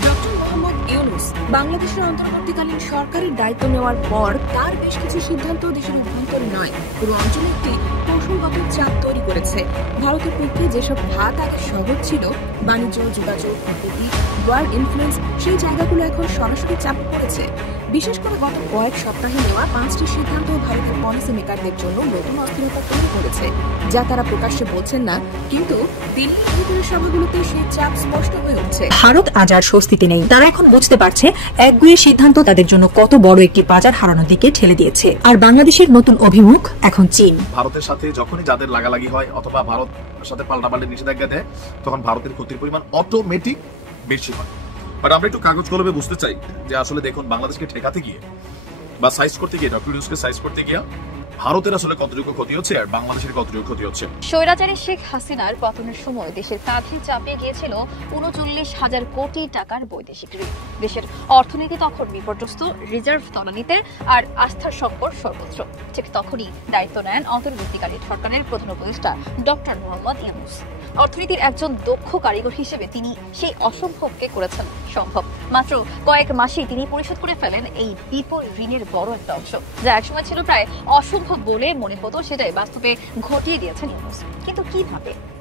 Doctor Mohammad Yunus বাংলাদেশের অন্তর্বর্তীকালীন সরকারের দায়িত্ব নেওয়ার পর তার বেশ কিছু সিদ্ধান্ত দেশের অভ্যন্তরে নয়, পুরো অঞ্চলে একটি কৌশলগত চাপ তৈরি করেছে। ভারতের পক্ষে যেসব হাত আগে সহজ ছিল, বাণিজ্য, যোগাযোগ, কূটনীতি, ওয়ার্ল্ড ইনফ্লুয়েন্স, সেই জায়গাগুলো এখন সরাসরি চাপে পড়েছে। বিশেষ করে গত কয়েক সপ্তাহে নেওয়া 5টি সিদ্ধান্ত ভারতের পলিসি মেকারদের জন্য নতুন অস্থিরতা তৈরি করেছে, যা তারা প্রকাশ্যে বলছেন না, কিন্তু দিল্লির ভিতরের সভাগুলোতে সেই চাপ স্পষ্ট হয়ে উঠছে। ভারত আজ আর স্বস্তিতে নেই। তারা এখন বুঝতে পারছে একগুঁয়ে সিদ্ধান্ত তাদের জন্য কত বড় একটি বাজার হারানোর দিকে ঠেলে দিয়েছে। আর বাংলাদেশের নতুন অভিমুখ এখন চীন। ভারতের সাথে যখনই যাদের লাগালাগি হয় অথবা ভারত সাথে পাল্টাপাল্টি নিষেধাজ্ঞা দেয়, তখন ভারতের ক্ষতির পরিমাণ অটোমেটিক বেশি হয়। বাট আমরা একটু কাগজ কলমে বুঝতে চাই যে আসলে দেখুন, বাংলাদেশকে ঠেকাতে গিয়ে বা সাইজ করতে গিয়ে, ডক্টর ইউনূসকে সাইজ করতে গিয়ে ভারতের আসলে কতটুকু ক্ষতি হচ্ছে আর বাংলাদেশের কতটুকু ক্ষতি হচ্ছে। স্বৈরাচারী শেখ হাসিনার পতনের সময় দেশের কাঁধে চাপিয়ে গিয়েছিল ৩৯,০০০ কোটি টাকার বৈদেশিক ঋণ। দেশের অর্থনীতি তখন বিপর্যস্ত, রিজার্ভ তলানিতে, আর আস্থার সংকট সর্বোচ্চ। ঠিক তখনই দায়িত্ব নেন অন্তর্বর্তীকালীন সরকারের প্রধান উপদেষ্টা ডক্টর মোহাম্মদ ইউনূস। অর্থনীতির একজন দক্ষ কারিগর হিসেবে তিনি সেই অসম্ভবকে করেছেন সম্ভব। মাত্র কয়েক মাসেই তিনি পরিশোধ করে ফেলেন এই বিপুল ঋণের বড় একটা অংশ, যা একসময় ছিল প্রায় অসম্ভব বলে মনে হতো, সেটাই বাস্তবে ঘটিয়ে দিয়েছেন ইউনূস। কিন্তু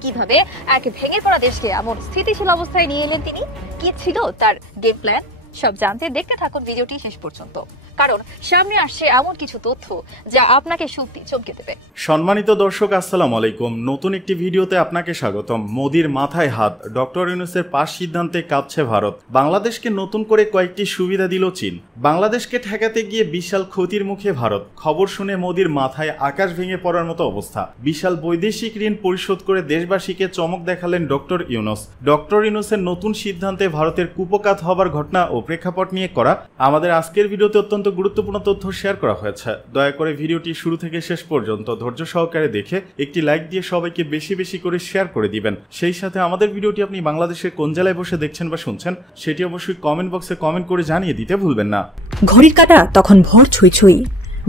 কিভাবে এক ভেঙে পড়া দেশকে এমন স্থিতিশীল অবস্থায় নিয়ে এলেন তিনি? কি ছিল তার গেম প্ল্যান? সব জানতে দেখতে থাকুন ভিডিওটি শেষ পর্যন্ত, কারণ সামনে আসছে এমন কিছু তথ্য যা আপনাকে সত্যি চমকে দেবে। সম্মানিত দর্শক, আসসালামু আলাইকুম। নতুন একটি ভিডিওতে আপনাকে স্বাগতম। মোদির মাথায় হাত, ডক্টর ইউনূসের 5 সিদ্ধান্তে কাঁপছে ভারত। বাংলাদেশকে নতুন করে কয়েকটি সুবিধা দিল চীন। বাংলাদেশকে ঠেকাতে গিয়ে বিশাল ক্ষতির মুখে ভারত। খবর শুনে মোদির মাথায় আকাশ ভেঙে পড়ার মতো অবস্থা। বিশাল বৈদেশিক ঋণ পরিশোধ করে দেশবাসীকে চমক দেখালেন ডক্টর ইউনূস। ডক্টর ইউনূসের নতুন সিদ্ধান্তে ভারতের কুপকাত হবার ঘটনা ও প্রেক্ষাপট নিয়ে করা আমাদের আজকের ভিডিওতে অত্যন্ত গুরুত্বপূর্ণ তথ্য শেয়ার করা হয়েছে। দয়া করে ভিডিওটি শুরু থেকে শেষ পর্যন্ত ধৈর্য সহকারে দেখে একটি লাইক দিয়ে সবাইকে বেশি বেশি করে শেয়ার করে দিবেন। সেই সাথে আমাদের ভিডিওটি আপনি বাংলাদেশের কোন জেলায় বসে দেখছেন বা শুনছেন সেটি অবশ্যই কমেন্ট বক্সে কমেন্ট করে জানিয়ে দিতে ভুলবেন না। ঘড়ির কাঁটা তখন ভোর ছুঁই ছুঁই।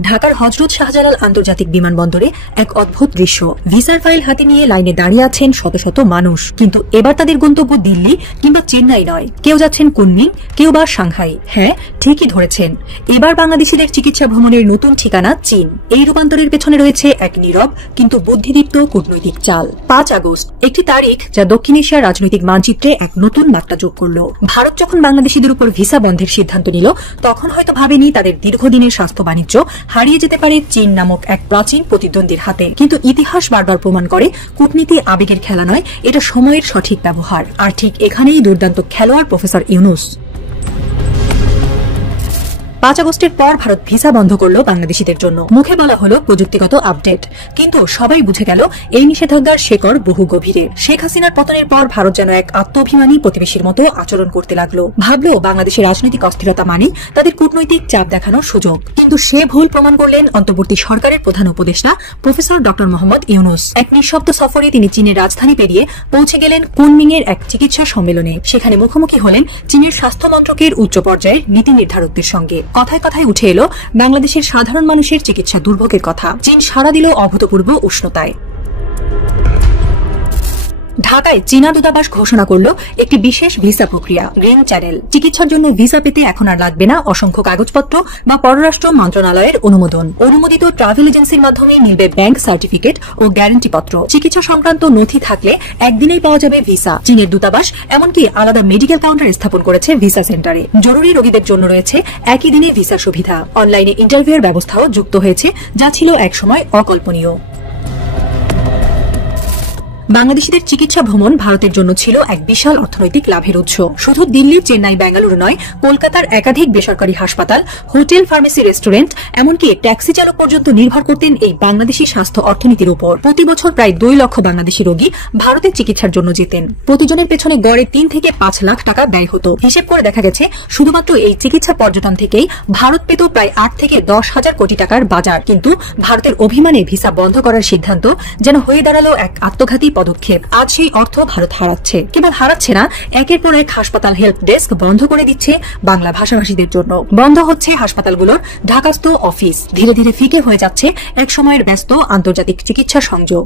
ঢাকার হযরত শাহজালাল আন্তর্জাতিক বিমানবন্দরে এক অদ্ভুত দৃশ্য। ভিসার ফাইল হাতে নিয়ে লাইনে দাঁড়িয়ে আছেন শত শত মানুষ, কিন্তু এবার তাদের গন্তব্য দিল্লি কিংবা চেন্নাই নয়। কেউ যাচ্ছেন কুনমিং, কেউ বা সাংহাই। হ্যাঁ, ঠিকই ধরেছেন, এবার বাংলাদেশিদের চিকিৎসা ভ্রমণের নতুন ঠিকানা চীন। এই রূপান্তরের পেছনে রয়েছে এক নীরব কিন্তু বুদ্ধিদীপ্ত কূটনৈতিক চাল। 5 আগস্ট, একটি তারিখ যা দক্ষিণ এশিয়ার রাজনৈতিক মানচিত্রে এক নতুন মাত্রা যোগ করল। ভারত যখন বাংলাদেশিদের উপর ভিসা বন্ধের সিদ্ধান্ত নিল, তখন হয়তো ভাবেনি তাদের দীর্ঘদিনের স্বাস্থ্য বাণিজ্য হারিয়ে যেতে পারে চীন নামক এক প্রাচীন প্রতিদ্বন্দ্বীর হাতে। কিন্তু ইতিহাস বারবার প্রমাণ করে কূটনীতি আবেগের খেলা নয়, এটা সময়ের সঠিক ব্যবহার। আর ঠিক এখানেই দুর্দান্ত খেলোয়াড় প্রফেসর ইউনূস। 5 আগস্টের পর ভারত ভিসা বন্ধ করল বাংলাদেশিদের জন্য। মুখে বলা হলো প্রযুক্তিগত আপডেট, কিন্তু সবাই বুঝে গেল এই নিষেধাজ্ঞার শেকড় বহু গভীরে। শেখ হাসিনার পতনের পর ভারত যেন এক আত্মাভিমানী প্রতিবেশীর মতো আচরণ করতে লাগলো। ভাবলো বাংলাদেশের রাজনৈতিক অস্থিরতা মানে তাদের কূটনৈতিক চাপ দেখানোর সুযোগ। কিন্তু সে ভুল প্রমাণ করলেন অন্তর্বর্তী সরকারের প্রধান উপদেষ্টা প্রফেসর ডক্টর মোহাম্মদ ইউনূস। এক নিঃশব্দ সফরে তিনি চীনের রাজধানী পেরিয়ে পৌঁছে গেলেন কুনমিং এর এক চিকিৎসা সম্মেলনে। সেখানে মুখোমুখি হলেন চীনের স্বাস্থ্য মন্ত্রকের উচ্চ পর্যায়ের নীতি নির্ধারকদের সঙ্গে। কথায় কথায় উঠে এলো বাংলাদেশের সাধারণ মানুষের চিকিৎসা দুর্ভোগের কথা। চীন সাড়া দিল অভূতপূর্ব উষ্ণতায়। ঢাকায় চীনা দূতাবাস ঘোষণা করল একটি বিশেষ ভিসা প্রক্রিয়া, গ্রিন চ্যানেল। চিকিৎসার জন্য ভিসা পেতে এখন আর লাগবে না অসংখ্য কাগজপত্র বা পররাষ্ট্র মন্ত্রণালয়ের অনুমোদন। অনুমোদিত ট্রাভেল এজেন্সির মাধ্যমে মিলবে ব্যাংক সার্টিফিকেট ও গ্যারান্টি পত্র। চিকিৎসা সংক্রান্ত নথি থাকলে একদিনেই পাওয়া যাবে ভিসা। চীনের দূতাবাস এমনকি আলাদা মেডিকেল কাউন্টার স্থাপন করেছে ভিসা সেন্টারে। জরুরি রোগীদের জন্য রয়েছে একই দিনে ভিসার সুবিধা। অনলাইনে ইন্টারভিউয়ের ব্যবস্থাও যুক্ত হয়েছে, যা ছিল একসময় অকল্পনীয়। বাংলাদেশিদের চিকিৎসা ভ্রমণ ভারতের জন্য ছিল এক বিশাল অর্থনৈতিক লাভের উৎস। শুধু দিল্লি, চেন্নাই, বেঙ্গালুরু নয়, কলকাতার একাধিক বেসরকারি হাসপাতাল, হোটেল, ফার্মেসি, রেস্টুরেন্ট, এমনকি ট্যাক্সি চালক পর্যন্ত নির্ভর করতেন এই বাংলাদেশি স্বাস্থ্য অর্থনীতির উপর। প্রতি বছর প্রায় 2 লক্ষ বাংলাদেশি রোগী ভারতে চিকিৎসার জন্য যেতেন। প্রতিজনের পেছনে গড়ে 3 থেকে 5 লাখ টাকা ব্যয় হতো। হিসেব করে দেখা গেছে শুধুমাত্র এই চিকিৎসা পর্যটন থেকেই ভারত পেত প্রায় 8 থেকে 10 হাজার কোটি টাকার বাজার। কিন্তু ভারতের অভিমানে ভিসা বন্ধ করার সিদ্ধান্ত যেন হয়ে দাঁড়ালো এক আত্মঘাতী পদক্ষেপ। আজ সেই অর্থ ভারত হারাচ্ছে। কেবল হারাচ্ছে না, একের পর এক হাসপাতাল হেল্প ডেস্ক বন্ধ করে দিচ্ছে বাংলা ভাষাভাষীদের জন্য। বন্ধ হচ্ছে হাসপাতালগুলোর ঢাকাস্থ অফিস। ধীরে ধীরে ফিকে হয়ে যাচ্ছে এক সময়ের ব্যস্ত আন্তর্জাতিক চিকিৎসা সংযোগ।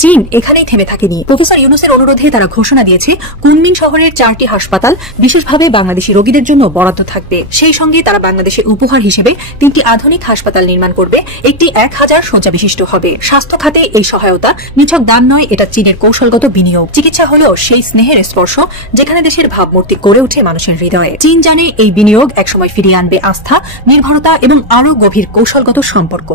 চীন এখানেই থেমে থাকেনি। প্রফেসর ইউনুসের অনুরোধে তারা ঘোষণা দিয়েছে কুনমিং শহরের 4টি হাসপাতাল বিশেষভাবে বাংলাদেশি রোগীদের জন্য বরাদ্দ থাকবে। সেই সঙ্গে তারা বাংলাদেশে উপহার হিসেবে 3টি আধুনিক হাসপাতাল নির্মাণ করবে, একটি 1000 শয্যা বিশিষ্ট হবে। স্বাস্থ্য খাতে এই সহায়তা নিছক দান নয়, এটা চীনের কৌশলগত বিনিয়োগ। চিকিৎসা হলো সেই স্নেহের স্পর্শ যেখানে দেশের ভাবমূর্তি গড়ে ওঠে মানুষের হৃদয়ে। চীন জানে এই বিনিয়োগ একসময় ফিরিয়ে আনবে আস্থা, নির্ভরতা এবং আরও গভীর কৌশলগত সম্পর্ক।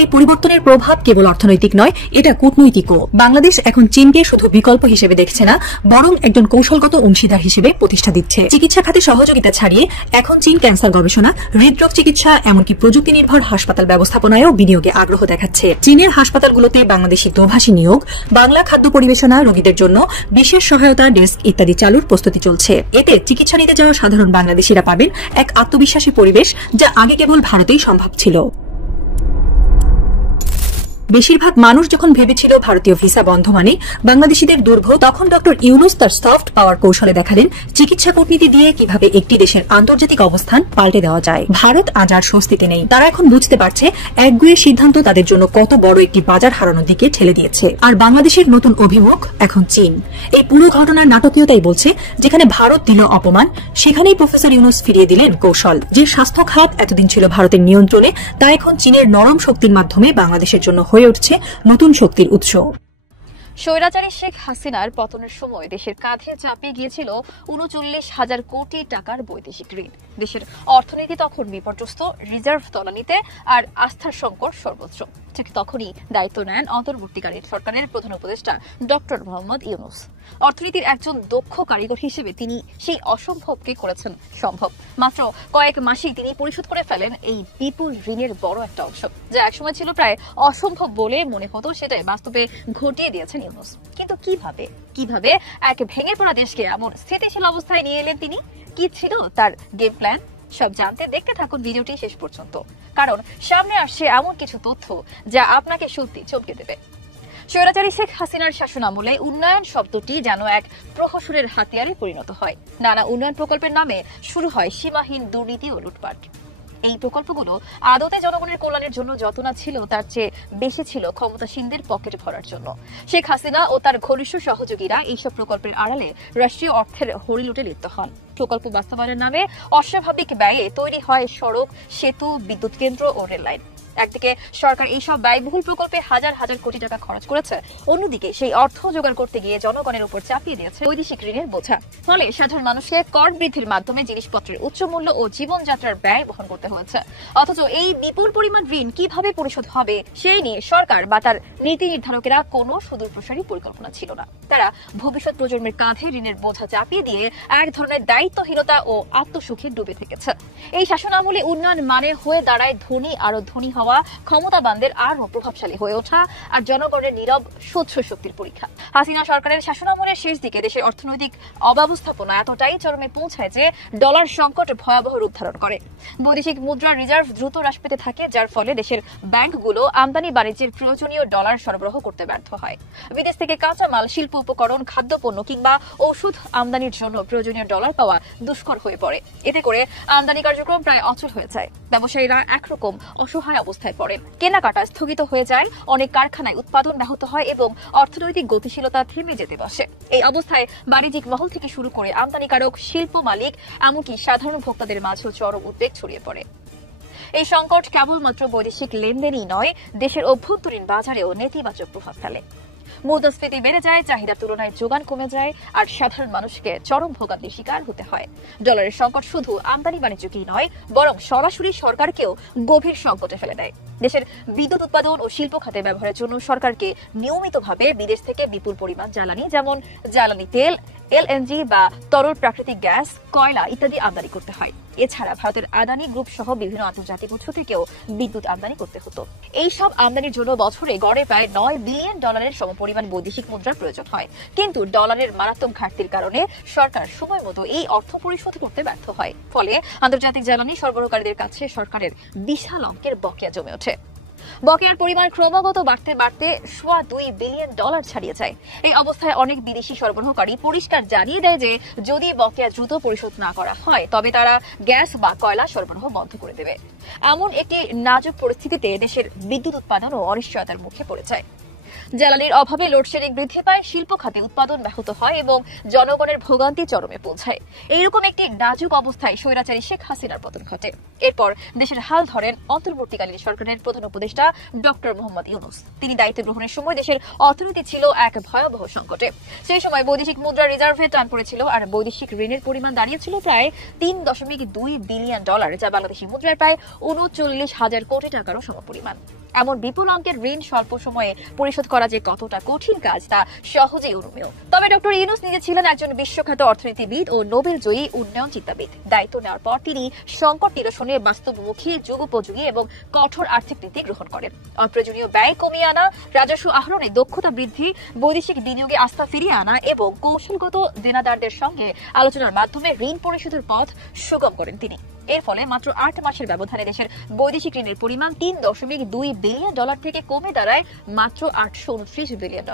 এই পরিবর্তনের প্রভাব কেবল অর্থনৈতিক নয়, এটা কূটনৈতিকও। বাংলাদেশ এখন চীনকে শুধু বিকল্প হিসেবে দেখছে না, বরং একজন কৌশলগত অংশীদার হিসেবে প্রতিষ্ঠা দিচ্ছে। চিকিৎসা খাতে সহযোগিতা ছাড়িয়ে এখন চীন ক্যান্সার গবেষণা, হৃদরোগ চিকিৎসা, এমনকি প্রযুক্তি নির্ভর হাসপাতাল ব্যবস্থাপনায়ও বিনিয়োগে আগ্রহ দেখাচ্ছে। চীনের হাসপাতালগুলোতে বাংলাদেশি দোভাষী নিয়োগ, বাংলা খাদ্য পরিবেশনা, রোগীদের জন্য বিশেষ সহায়তা ডেস্ক ইত্যাদি চালুর প্রস্তুতি চলছে। এতে চিকিৎসা নিতে যাওয়া সাধারণ বাংলাদেশিরা পাবেন এক আত্মবিশ্বাসী পরিবেশ, যা আগে কেবল ভারতেই সম্ভব ছিল। বেশিরভাগ মানুষ যখন ভেবেছিল ভারতীয় ভিসা বন্ধ মানে বাংলাদেশিদের দুর্ভোগ, তখন ডক্টর ইউনুস তার সফট পাওয়ার কৌশলে দেখালেন চিকিৎসা কূটনীতি দিয়ে কিভাবে একটি দেশের আন্তর্জাতিক অবস্থান পাল্টে দেওয়া যায়। ভারত আজ আর স্বস্তিতে নেই। তারা এখন বুঝতে পারছে একগুঁয়ে সিদ্ধান্ত তাদের জন্য কত বড় একটি বাজার হারানোর দিকে ঠেলে দিয়েছে। আর বাংলাদেশের নতুন অভিমুখ এখন চীন। এই পুরো ঘটনার নাটকীয়তাই বলছে যেখানে ভারত দিল অপমান, সেখানেই প্রফেসর ইউনুস ফিরিয়ে দিলেন কৌশল। যে স্বাস্থ্য খাত এতদিন ছিল ভারতের নিয়ন্ত্রণে, তা এখন চীনের নরম শক্তির মাধ্যমে বাংলাদেশের জন্য হয়ে উঠছে নতুন শক্তির উৎস। স্বৈরাচারী শেখ হাসিনার পতনের সময় দেশের কাঁধে চাপিয়ে গিয়েছিল ৩৯,০০০ কোটি টাকার বৈদেশিক ঋণ। দেশের অর্থনীতি তখন বিপর্যস্ত, রিজার্ভ তলানিতে, আর আস্থার সংকট সর্বোচ্চ। ঠিক তখনই দায়িত্ব নেন অন্তর্বর্তীকালীন সরকারের প্রধান উপদেষ্টা ডক্টর মোহাম্মদ ইউনুস। অর্থনীতির একজন দক্ষ কারিগর হিসেবে তিনি সেই অসম্ভবকে করেছেন সম্ভব। মাত্র কয়েক মাসেই তিনি পরিশোধ করে ফেলেন এই বিপুল ঋণের বড় একটা অংশ, যা একসময় ছিল প্রায় অসম্ভব বলে মনে হতো, সেটাই বাস্তবে ঘটিয়ে দিয়েছেন ইউনুস। কিন্তু কিভাবে এক ভেঙে পড়া দেশকে এমন স্থিতিশীল অবস্থায় নিয়ে এলেন তিনি? কি ছিল তার গেম প্ল্যান? সব জানতে দেখতে থাকুন ভিডিওটি শেষ পর্যন্ত, কারণ সামনে আসছে এমন কিছু তথ্য যা আপনাকে সত্যি চমকে দেবে। স্বৈরাচারী শেখ হাসিনার শাসনামলে উন্নয়ন শব্দটি যেন এক প্রহসনের হাতিয়ারে পরিণত হয়। নানা উন্নয়ন প্রকল্পের নামে শুরু হয় সীমাহীন দুর্নীতি ও লুটপাট। এই প্রকল্পগুলো আদতে জনগণের কল্যাণের জন্য যত না ছিল, তার চেয়ে বেশি ছিল ক্ষমতাসীনদের পকেট ভরার জন্য। শেখ হাসিনা ও তার ঘনিষ্ঠ সহযোগীরা এইসব প্রকল্পের আড়ালে রাষ্ট্রীয় অর্থের হরিলুটে লিপ্ত হন। প্রকল্প বাস্তবায়নের নামে অস্বাভাবিক ব্যয়ে তৈরি হয় সড়ক, সেতু, বিদ্যুৎ কেন্দ্র ও রেললাইন। একদিকে সরকার এইসব ব্যয়বহুল প্রকল্পে হাজার হাজার কোটি টাকা খরচ করেছে, অন্যদিকে সেই অর্থ জোগাড় করতে গিয়ে জনগণের উপর চাপিয়ে দিয়েছে বৈদেশিক ঋণের বোঝা। ফলে সাধারণ মানুষকে কর বৃদ্ধির মাধ্যমে জিনিসপত্রের উচ্চ মূল্য ও জীবনযাত্রার ব্যয় বহন করতে হয়েছে। অথচ এই বিপুল পরিমাণ ঋণ কিভাবে পরিশোধ হবে সেই নিয়ে সরকার বা তার নীতি নির্ধারকেরা কোনো সুদূরপ্রসারী পরিকল্পনা ছিল না। তারা ভবিষ্যৎ প্রজন্মের কাঁধে ঋণের বোঝা চাপিয়ে দিয়ে এক ধরনের দায়িত্বহীনতা ও আত্মসুখে ডুবে থেকেছে। এই শাসনামলে উন্নয়ন মানে হয়ে দাঁড়ায় ধনী আরো ধনী হওয়া, ক্ষমতাবানদের আরও প্রভাবশালী হয়ে ওঠা, আর জনগণের নীরব সহ্য শক্তির পরীক্ষা। হাসিনা সরকারের শাসনামলের শেষ দিকে দেশের অর্থনৈতিক অব্যবস্থাপনা এতটাই চরমে পৌঁছায় যে ডলার সংকট ভয়াবহ রূপ ধারণ করে। বৈদেশিক মুদ্রার রিজার্ভ দ্রুত হ্রাস পেতে থাকে, যার ফলে দেশের ব্যাংকগুলো আমদানি বাণিজ্যের প্রয়োজনীয় ডলার সরবরাহ করতে ব্যর্থ হয়। বিদেশ থেকে কাঁচামাল, শিল্প উপকরণ, খাদ্যপণ্য কিংবা ওষুধ আমদানির জন্য প্রয়োজনীয় ডলার পাওয়া দুষ্কর হয়ে পড়ে। এতে করে আমদানি কার্যক্রম প্রায় অচল হয়ে যায়। ব্যবসায়ীরা একরকম অসহায় অবস্থায় পড়েন, কেনাকাটা স্থগিত হয়ে যায়, অনেক কারখানায় উৎপাদন ব্যাহত হয় এবং অর্থনৈতিক গতিশীলতা থেমে যেতে বসে। এই অবস্থায় বাণিজ্যিক মহল থেকে শুরু করে আমদানিকারক, শিল্প মালিক, এমনকি সাধারণ ভোক্তাদের মাঝেও চরম উদ্বেগ ছড়িয়ে পড়ে। এই সংকট কেবলমাত্র বৈদেশিক লেনদেনই নয়, দেশের অভ্যন্তরীণ বাজারেও নেতিবাচক প্রভাব ফেলে। মুদ্রাস্ফীতি বেড়ে যায়, চাহিদার তুলনায় যোগান কমে যায়, আর সাধারণ মানুষকে চরম ভোগান্তির শিকার হতে হয়। ডলারের সংকট শুধু আমদানি বাণিজ্যকেই নয়, বরং সরাসরি সরকারকেও গভীর সংকটে ফেলে দেয়। দেশের বিদ্যুৎ উৎপাদন ও শিল্প খাতে ব্যবহারের জন্য সরকারকে নিয়মিতভাবে বিদেশ থেকে বিপুল পরিমাণ জ্বালানি, যেমন জ্বালানি তেল, এলএনজি বা তরল প্রাকৃতিক গ্যাস, কয়লা ইত্যাদি আমদানি করতে হয়। এছাড়া ভারতের আদানি গ্রুপ সহ বিভিন্ন আন্তর্জাতিক উৎস থেকেও বিদ্যুৎ আমদানি করতে হতো। এই সব আমদানির জন্য বছরে গড়ে প্রায় $9 বিলিয়ন সমপরিমাণ বৈদেশিক মুদ্রার প্রয়োজন হয়। কিন্তু ডলারের মারাত্মক ঘাটতির কারণে সরকার সময় মতো এই অর্থ পরিশোধ করতে ব্যর্থ হয়। ফলে আন্তর্জাতিক জ্বালানি সরবরাহকারীদের কাছে সরকারের বিশাল অঙ্কের বকেয়া জমে ওঠে। বকেয়ার পরিমাণ ক্রমাগত বাড়তে বাড়তে $2.25 বিলিয়ন ছাড়িয়ে যায়। এই অবস্থায় অনেক বিদেশি সরবরাহকারী পরিষ্কার জানিয়ে দেয় যে যদি বকেয়া দ্রুত পরিশোধ না করা হয় তবে তারা গ্যাস বা কয়লা সরবরাহ বন্ধ করে দেবে। এমন একটি নাজুক পরিস্থিতিতে দেশের বিদ্যুৎ উৎপাদনও অনিশ্চয়তার মুখে পড়ে যায়। জ্বালানির অভাবে লোডশেডিং বৃদ্ধি পায়, শিল্প খাতে উৎপাদন ব্যাহত হয় এবং জনগণের ভোগান্তি চরমে পৌঁছায়। এইরকম একটি নাজুক অবস্থায় স্বৈরাচারী শেখ হাসিনার পতন ঘটে। এরপর দেশের হাল ধরেন অন্তর্বর্তীকালীন সরকারের প্রধান উপদেষ্টা ডক্টর মোহাম্মদ ইউনূস। তিনি দায়িত্ব গ্রহণের সময় দেশের অর্থনীতি ছিল এক ভয়াবহ সংকটে। সেই সময় বৈদেশিক মুদ্রা রিজার্ভে টান পড়েছিল আর বৈদেশিক ঋণের পরিমাণ দাঁড়িয়েছিল প্রায় $3.2 বিলিয়ন, যা বাংলাদেশি মুদ্রায় প্রায় 39,000 কোটি টাকারও সমপরিমাণ। এমন বিপুল অঙ্কের ঋণ স্বল্প সময়ে পরিশোধ করা যে কতটা কঠিন কাজ তা সহজেই অনুমেয়। তবে ডক্টর ইউনূস নিজে ছিলেন একজন বিশ্বখ্যাত অর্থনীতিবিদ ও নোবেল জয়ী উন্নয়ন চিন্তাবিদ। দায়িত্ব নেওয়ার পর তিনি সংকট নিরসনে বাস্তবমুখী, যুগোপযোগী এবং কঠোর আর্থিক নীতি গ্রহণ করেন। অপ্রয়োজনীয় ব্যয় কমিয়ে আনা, রাজস্ব আহরণে দক্ষতা বৃদ্ধি, বৈদেশিক বিনিয়োগে আস্থা ফিরিয়ে আনা এবং কৌশলগত দেনাদারদের সঙ্গে আলোচনার মাধ্যমে ঋণ পরিশোধের পথ সুগম করেন তিনি। এর ফলে মাত্র 8 মাসের ব্যবধানে দেশের বৈদেশিক ঋণের পরিমাণ $3.2 বিলিয়ন থেকে কমে দাঁড়ায় মাত্র $829 বিলিয়ন।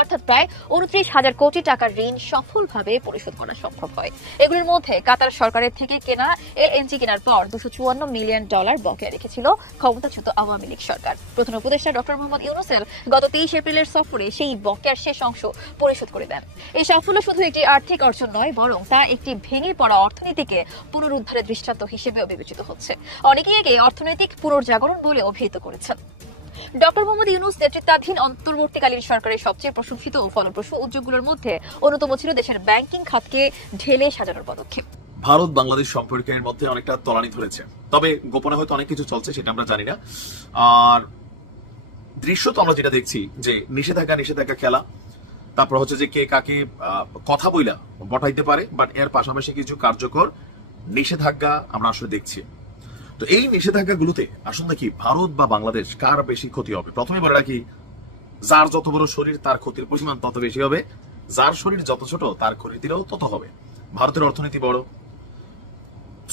অর্থাৎ প্রায় 29,000 কোটি টাকার ঋণ সফলভাবে পরিশোধ করা সম্ভব হয়। এগুলোর মধ্যে কাতার সরকারের থেকে কেনা এলএনজি কেনার পর $254 মিলিয়ন বকেয়া রেখেছিল ক্ষমতাচ্যুত আওয়ামী লীগ সরকার। প্রধান উপদেষ্টা ডক্টর মোহাম্মদ ইউনূসের গত 23 এপ্রিলের সফরে সেই বকেয়ার শেষ অংশ পরিশোধ করে দেন। এই সাফল্য শুধু একটি আর্থিক অর্জন নয়, বরং তা একটি ভেঙে পড়া অর্থনীতিকে পুনরুদ্ধারের দৃষ্টান্ত হিসেবেও বিবেচিত হচ্ছে। অনেকেই একে অর্থনৈতিক পুনর্জাগরণ বলে অভিহিত করেছেন। ডক্টর মোহাম্মদ ইউনূস নেতৃত্বাধীন অন্তর্বর্তীকালীন সরকারের সবচেয়ে প্রশংসিত ও ফলপ্রসূ উদ্যোগগুলোর মধ্যে অন্যতম ছিল দেশের ব্যাংকিং খাতকে ঢেলে সাজানোর পদক্ষেপ। ভারত বাংলাদেশ সম্পর্কের মধ্যে অনেকটা তলানি ধরেছে, তবে গোপনে হয়তো অনেক কিছু চলছে, সেটা আমরা জানি না। আর দৃশ্য তো আমরা যেটা দেখছি যে নিষেধাজ্ঞা খেলা, তারপর হচ্ছে যে কে কাকে কথা বইলা বটাইতে পারে, বাট এর পাশাপাশি কিছু কার্যকর নিষেধাজ্ঞা আমরা আসলে দেখছি। তো এই নিষেধাজ্ঞাগুলোতে আসলে কি ভারত বা বাংলাদেশ কার বেশি ক্ষতি হবে? প্রথমে বলে রাখি, যার যত বড় শরীর তার ক্ষতির পরিমাণ তত বেশি হবে, যার শরীর যত ছোট তার ক্ষতিও তত হবে। ভারতের অর্থনীতি বড়,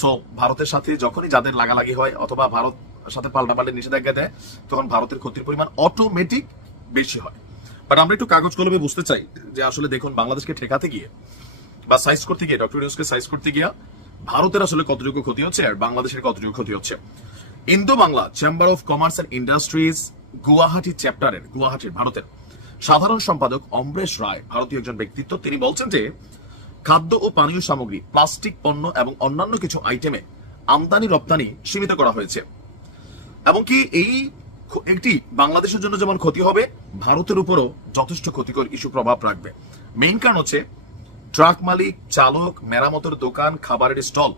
সো ভারতের সাথে যখনই যাদের লাগালাগি হয় অথবা ভারত সাথে পাল্টাপাল্টি নিষেধাজ্ঞা দেয়, তখন ভারতের ক্ষতির পরিমাণ অটোমেটিক বেশি হয়। বাট আমরা একটু কাগজ কলমে বুঝতে চাই যে আসলে দেখুন, বাংলাদেশকে ঠেকাতে গিয়ে বা সাইজ করতে গিয়ে, ডক্টর ইউনূসকে সাইজ করতে গিয়ে ভারতের আসলে কতটুকু ক্ষতি হচ্ছে আর বাংলাদেশের কতটুকু ক্ষতি হচ্ছে। Indo Bangla chamber of commerce and industries Guwahati চ্যাপ্টারের, গুয়াহাটির ভারতের সাধারণ সম্পাদক অমরেশ রায়, ভারতীয় একজন ব্যক্তিত্ব, তিনি বলছেন যে খাদ্য ও পানীয় সামগ্রী, প্লাস্টিক পণ্য এবং অন্যান্য কিছু আইটেমে আমদানি রপ্তানি সীমিত করা হয়েছে এবং কি এই একটি বাংলাদেশের জন্য যেমন ক্ষতি হবে, ভারতের উপরও যথেষ্ট ক্ষতিকর ইস্যু প্রভাব রাখবে। মেইন কারণ হচ্ছে ট্রাক মালিক, চালক, মেরামতের দোকান, খাবারের স্টল,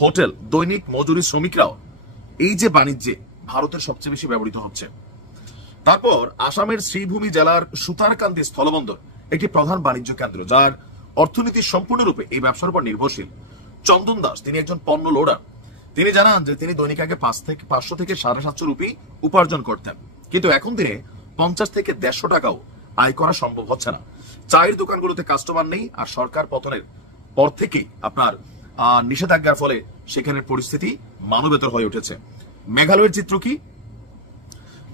হোটেল, দৈনিক মজুরি শ্রমিকরাও এই যে বাণিজ্যে ভারতের সবচেয়ে বেশি ব্যবহৃত হচ্ছে। তারপর আসামের শ্রীভূমি জেলার সুতারকান্দি স্থলবন্দর একটি প্রধান বাণিজ্য কেন্দ্র, যার অর্থনীতি সম্পূর্ণরূপে এই ব্যবসার উপর নির্ভরশীল। চন্দন দাস, তিনি একজন পণ্য লোডার, তিনি জানান যে তিনি দৈনিক আগে 500 থেকে 750 রুপি উপার্জন করতেন, কিন্তু এখন দিনে 50 থেকে 150 টাকাও আয় করা সম্ভব হচ্ছে না। চায়ের দোকানগুলোতে কাস্টমার নেই, আর সরকার পতনের পর থেকেই আপনার নিষেধাজ্ঞার ফলে সেখানের পরিস্থিতি মানবেতর হয়ে উঠেছে। মেঘালয়ের চিত্র কি?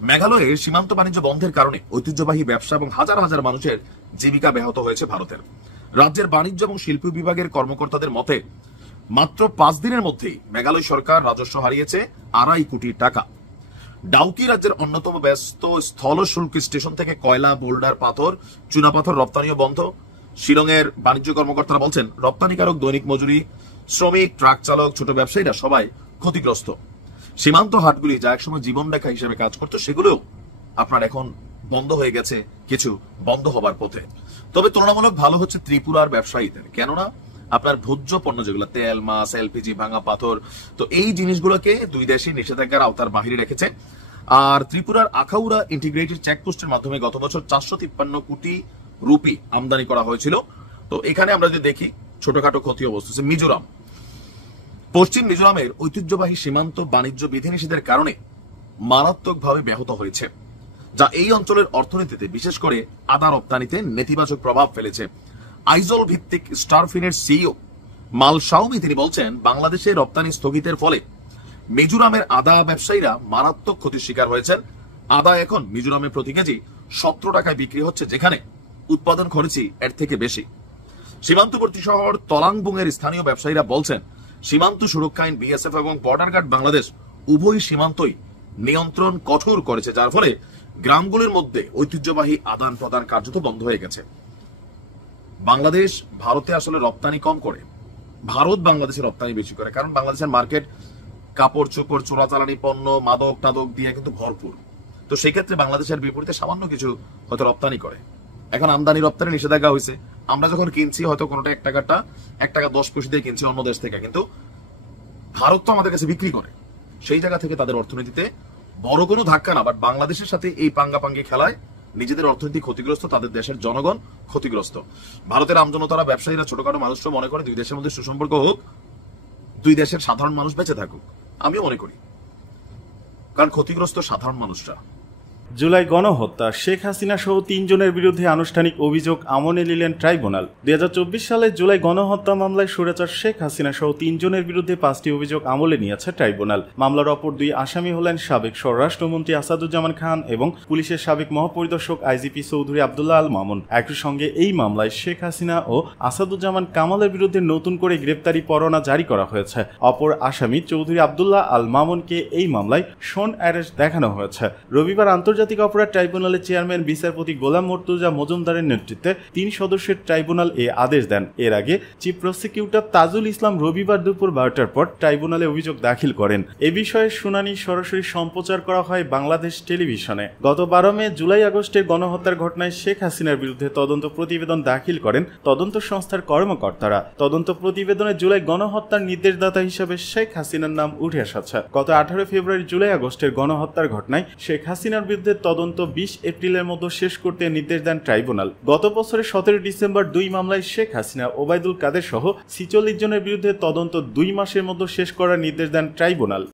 মেঘালয়ে সীমান্ত বাণিজ্য বন্ধের কারণে ঐতিহ্যবাহী ব্যবসা এবং হাজার হাজার মানুষের জীবিকা ব্যাহত হয়েছে ভারতের। রাজ্যের বাণিজ্য এবং শিল্প বিভাগের কর্মকর্তাদের মতে মাত্র 5 দিনের মধ্যেই মেঘালয় সরকার রাজস্ব হারিয়েছে $2.5 কোটি টাকা। ডাউকি রাজ্যের অন্যতম ব্যস্ত স্থল শুল্ক স্টেশন থেকে কয়লা, বোল্ডার, পাথর, চুনাপাথর রপ্তানিও বন্ধ। শিলংয়ের বাণিজ্য কর্মকর্তারা বলছেন রপ্তানিকারক, দৈনিক মজুরি শ্রমিক, ট্রাক চালক, ছোট ব্যবসায়ীরা সবাই ক্ষতিগ্রস্ত। সীমান্ত হাটগুলি যা একসময় জীবনরেখা হিসেবে কাজ করতো, সেগুলোও আপনার এখন বন্ধ হয়ে গেছে, কিছু বন্ধ হবার পথে। তবে তুলনামূলক ভালো হচ্ছে ত্রিপুরার ব্যবসায়ীদের, কেননা আপনার ভোজ্য পণ্য যেগুলো তেল, মাছ, এলপিজি, ভাঙা পাথর, তো এই জিনিসগুলোকে দুই দেশই নিষেধাজ্ঞার আওতার বাহিরে রেখেছে। আর ত্রিপুরার আখাউড়া ইন্টিগ্রেটেড চেকপোস্টের মাধ্যমে গত বছর 453 কোটি রুপি আমদানি করা হয়েছিল। তো এখানে আমরা যদি দেখি ছোটখাটো ক্ষতি অবস্থা। মিজোরাম, পশ্চিম মিজোরামের ঐতিহ্যবাহী সীমান্ত বাণিজ্য বিধিনিষেধের কারণে মারাত্মকভাবে ব্যাহত হয়েছে, যা এই অঞ্চলের অর্থনীতিতে বিশেষ করে আদা রপ্তানিতে নেতিবাচক প্রভাব ফেলেছে। আইজল ভিত্তিক স্টারফিনের সিইও মাল শাওমি, তিনি বলছেন বাংলাদেশে রপ্তানি স্থগিতের ফলে মিজোরামের আদা ব্যবসায়ীরা মারাত্মক ক্ষতির শিকার হয়েছেন। আদা এখন মিজোরামে প্রতি কেজি 17 টাকায় বিক্রি হচ্ছে, যেখানে উৎপাদন খরচই এর থেকে বেশি। সীমান্তবর্তী শহর তলাংবুং এর স্থানীয় ব্যবসায়ীরা বলছেন, সীমান্ত সুরক্ষা আইন, বিএসএফ এবং বর্ডার গার্ড বাংলাদেশ উভয় সীমান্তই নিয়ন্ত্রণ কঠোর করেছে, যার ফলে গ্রামগুলির মধ্যে ঐতিহ্যবাহী আদান প্রদান কার্যত বন্ধ হয়ে গেছে। বাংলাদেশ ভারতে আসলে রপ্তানি কম করে, ভারত বাংলাদেশের রপ্তানি বেশি করে, কারণ বাংলাদেশের মার্কেট কাপড় চোপড়, চোরাচালানি পণ্য, মাদক টাদক দিয়ে কিন্তু ভরপুর। তো সেই ক্ষেত্রে বাংলাদেশের বিপরীতে সামান্য কিছু হয়তো রপ্তানি করে। এখন আমদানি রপ্তানি নিষেধাজ্ঞা হয়েছে, আমরা যখন কিনছি হয়তো কোনোটা 1 টাকা 10 পয়সা দিয়ে কিনছি অন্য দেশ থেকে, কিন্তু ভারত তো আমাদের কাছে বিক্রি করে। সেই জায়গা থেকে তাদের অর্থনীতিতে বড় কোনো ধাক্কা না, বাট বাংলাদেশের সাথে এই পাঙ্গাপাঙ্গি খেলায় নিজেদের অর্থনীতি ক্ষতিগ্রস্ত, তাদের দেশের জনগণ ক্ষতিগ্রস্ত। ভারতের আমজনতারা, ব্যবসায়ীরা, ছোটখাটো মানুষরা মনে করে 2 দেশের মধ্যে সুসম্পর্ক হোক, 2 দেশের সাধারণ মানুষ বেঁচে থাকুক। আমিও মনে করি, কারণ ক্ষতিগ্রস্ত সাধারণ মানুষরা। জুলাই গণহত্যা, শেখ হাসিনা সহ 3 জনের বিরুদ্ধে আনুষ্ঠানিক অভিযোগ আমলে নিলেন ট্রাইব্যুনাল। 2024 সালে জুলাই গণহত্যা মামলায় স্বৈরাচার শেখ হাসিনা সহ 3 জনের বিরুদ্ধে 5টি অভিযোগ আমলে নিয়েছে ট্রাইব্যুনাল। মামলার অপর 2 আসামি হলেন সাবেক স্বরাষ্ট্রমন্ত্রী আসাদুজ্জামান খান এবং পুলিশের সাবেক মহাপরিদর্শক আইজিপি চৌধুরী আব্দুল্লাহ আল মামুন। একই সঙ্গে এই মামলায় শেখ হাসিনা ও আসাদুজ্জামান কামালের বিরুদ্ধে নতুন করে গ্রেপ্তারি পরোয়ানা জারি করা হয়েছে। অপর আসামি চৌধুরী আব্দুল্লাহ আল মামুনকে এই মামলায় শোন অ্যারেস্ট দেখানো হয়েছে। রবিবার আন্তর্জাতিক অপরাধ ট্রাইব্যুনালের চেয়ারম্যান বিচারপতি গোলাম মর্তুজা মজুমদারের নেতৃত্বে 3 সদস্যের ট্রাইব্যুনাল এ আদেশ দেন। এর আগে চিফ প্রসিকিউটর তাজুল ইসলাম রবিবার দুপুর 12টার পর ট্রাইব্যুনালে অভিযোগ দাখিল করেন। এ বিষয়ে শুনানি সরাসরি সম্প্রচার করা হয় বাংলাদেশ টেলিভিশনে। গত 12 মে জুলাই আগস্টের গণহত্যার ঘটনায় শেখ হাসিনার বিরুদ্ধে তদন্ত প্রতিবেদন দাখিল করেন তদন্ত সংস্থার কর্মকর্তারা। তদন্ত প্রতিবেদনে জুলাই গণহত্যার নির্দেশদাতা হিসেবে শেখ হাসিনার নাম উঠে এসেছে। গত 18 ফেব্রুয়ারি জুলাই আগস্টের গণহত্যার ঘটনায় শেখ হাসিনার বিরুদ্ধে তদন্ত 20 এপ্রিলের মধ্যে শেষ করতে নির্দেশ দেন ট্রাইব্যুনাল। গত বছরের 17 ডিসেম্বর 2 মামলায় শেখ হাসিনা, ওবায়দুল কাদের সহ 46 জনের বিরুদ্ধে তদন্ত 2 মাসের মধ্যে শেষ করার নির্দেশ দেন ট্রাইব্যুনাল।